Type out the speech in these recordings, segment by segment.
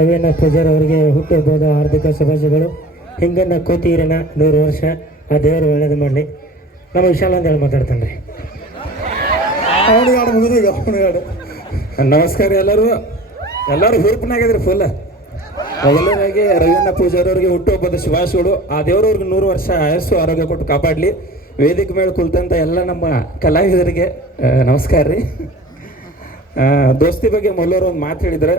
ರವಿಯಣ್ಣ ಪೂಜಾರಿ ಅವರಿಗೆ ಹುಟ್ಟುಹಬ್ಬದ ಹಾರ್ದಿಕ ಶುಭಾಶಯಗಳು. ಹಿಂಗನ್ನ ಕೂತೀರಿನ 100 ವರ್ಷ ಆ ದೇವರು ಒಳ್ಳೇದು ಮಾಡಲಿ. ನಮ್ಮ ವಿಶಾಲ ಅಂತ ಹೇಳಿ ಮಾತಾಡ್ತಾನೆ ರೀ. ಅವನಿಗಾಡು ಮುಗಿದು ಈಗ ಅವನಿಗಾಡು. ನಮಸ್ಕಾರ ಎಲ್ಲರೂ ಹುರುಪನಾಗಿದ್ರಿ ಫುಲ್. ಮೊದಲನೇದಾಗಿ ರವಿಯಣ್ಣ ಪೂಜಾರಿ ಅವರಿಗೆ ಹುಟ್ಟುಹಬ್ಬದ ಶುಭಾಶಯಗಳು. ಆ ದೇವರವ್ರಿಗೆ 100 ವರ್ಷ ಆಯಸ್ಸು ಆರೋಗ್ಯ ಕೊಟ್ಟು ಕಾಪಾಡಲಿ. ವೇದಿಕೆ ಮೇಲೆ ಕುಳಿತಂತ ಎಲ್ಲ ನಮ್ಮ ಕಲಾವಿದರಿಗೆ ನಮಸ್ಕಾರ ರೀ. ದೋಸ್ತಿ ಬಗ್ಗೆ ಮಲ್ಲೂರು ಒಂದು ಮಾತು ಹೇಳಿದ್ರೆ,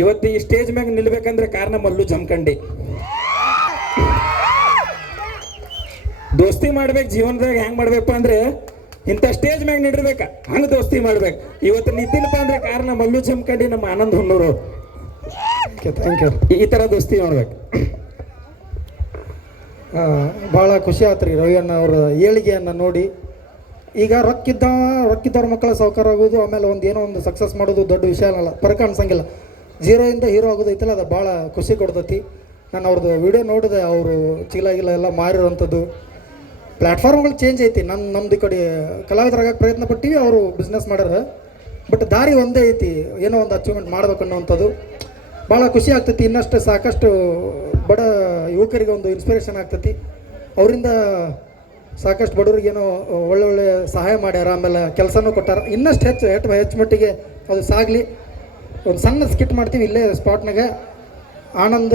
ಇವತ್ತು ಈ ಸ್ಟೇಜ್ ಮ್ಯಾಗ ನಿಲ್ಬೇಕಂದ್ರೆ ಕಾರಣ ಮಲ್ಲು ಜಮಖಂಡಿ. ದೋಸ್ತಿ ಮಾಡ್ಬೇಕು ಜೀವನದಾಗ ಹೆಂಗ್ ಮಾಡ್ಬೇಕು ಅಂದ್ರೆ ಇಂಥ ಸ್ಟೇಜ್ ಮ್ಯಾಗ ನಿಡಿರ್ಬೇಕ, ಹಂಗ ದೋಸ್ತಿ ಮಾಡ್ಬೇಕು. ಇವತ್ತು ನಿಂತಿನಪ್ಪ ಅಂದ್ರೆ ಕಾರಣ ಮಲ್ಲು ಜಮಖಂಡಿ, ನಮ್ಮ ಆನಂದ್ ಹುಣ್ಣೂರು. Thank you. ಈ ಥರ ದೋಸ್ತಿ ಮಾಡ್ಬೇಕು. ಭಾಳ ಖುಷಿ ಆಯ್ತು ರೀ ರವಿಯಣ್ಣ ಅವರ ಏಳಿಗೆಯನ್ನು ನೋಡಿ. ಈಗ ರೊಕ್ಕಿದ್ದವ್ರ ಮಕ್ಕಳ ಸೌಕರ್ಯ ಆಗೋದು, ಆಮೇಲೆ ಏನೋ ಒಂದು ಸಕ್ಸಸ್ ಮಾಡೋದು ದೊಡ್ಡ ವಿಷಯ ಅಲ್ಲ, ಪರಕ ಅನ್ಸಂಗಿಲ್ಲ. ಜೀರೋಯಿಂದ ಹೀರೋ ಆಗೋದು ಐತಲ್ಲ, ಅದು ಭಾಳ ಖುಷಿ ಕೊಡ್ತೈತಿ. ನಾನು ಅವ್ರದ್ದು ವಿಡಿಯೋ ನೋಡಿದೆ, ಅವರು ಚೀಲ ಎಲ್ಲ ಮಾರಿರೋವಂಥದ್ದು. ಪ್ಲ್ಯಾಟ್ಫಾರ್ಮ್ಗಳು ಚೇಂಜ್ ಐತಿ. ನಮ್ಮದು ಈ ಕಡೆ ಕಲಾವಿದರಾಗಕ್ಕೆ ಪ್ರಯತ್ನ ಪಟ್ಟಿವಿ, ಅವರು ಬಿಸ್ನೆಸ್ ಮಾಡ್ಯಾರ. ಬಟ್ ದಾರಿ ಒಂದೇ ಐತಿ, ಏನೋ ಒಂದು ಅಚೀವ್ಮೆಂಟ್ ಮಾಡ್ಬೇಕು ಅನ್ನೋವಂಥದ್ದು. ಭಾಳ ಖುಷಿ ಆಗ್ತೈತಿ. ಇನ್ನಷ್ಟು ಸಾಕಷ್ಟು ಬಡ ಯುವಕರಿಗೆ ಒಂದು ಇನ್ಸ್ಪಿರೇಷನ್ ಆಗ್ತೈತಿ. ಅವರಿಂದ ಸಾಕಷ್ಟು ಬಡವರಿಗೇನೋ ಒಳ್ಳೊಳ್ಳೆ ಸಹಾಯ ಮಾಡ್ಯಾರ, ಆಮೇಲೆ ಕೆಲಸನೂ ಕೊಟ್ಟಾರ. ಇನ್ನಷ್ಟು ಹೆಚ್ಚು ಮಟ್ಟಿಗೆ ಅದು ಸಾಗಲಿ. ಒಂದು ಸಣ್ಣ ಸ್ಕಿಟ್ ಮಾಡ್ತೀವಿ ಇಲ್ಲೇ ಸ್ಪಾಟ್ನಾಗ. ಆನಂದ್